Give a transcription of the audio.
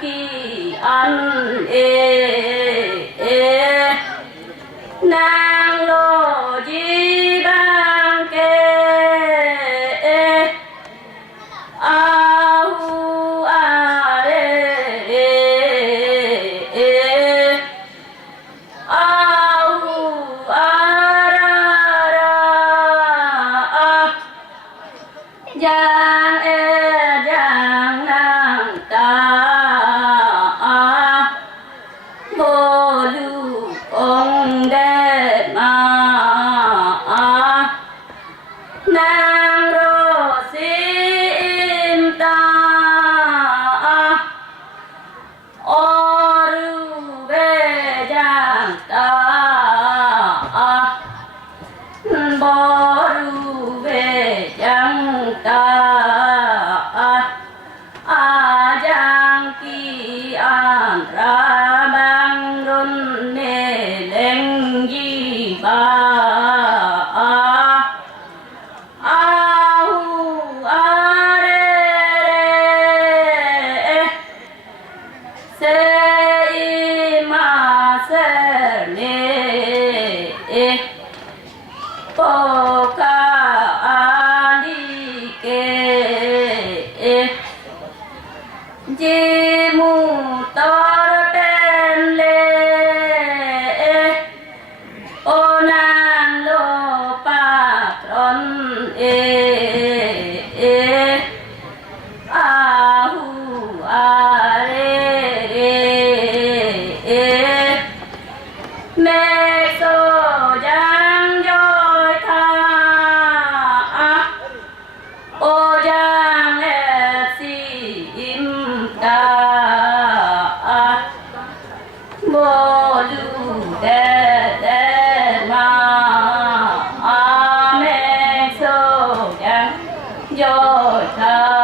kỳ ăn nàng lộ di bang kê a hu a re a hu a ra ra giang giang nàng ta bồ lưu ông đệ ma nàng rô sim ta ô ru về giang ta bồ ru về giang ta giang ki an ra bang run ne leng ji ba a hu a re se I ma se ne po ka ali ke ji mu tor ten le ô nan lo pa tron a hu a re me so jang joy tha ô jang si im ta mô lưu đê ma me so jang joy tha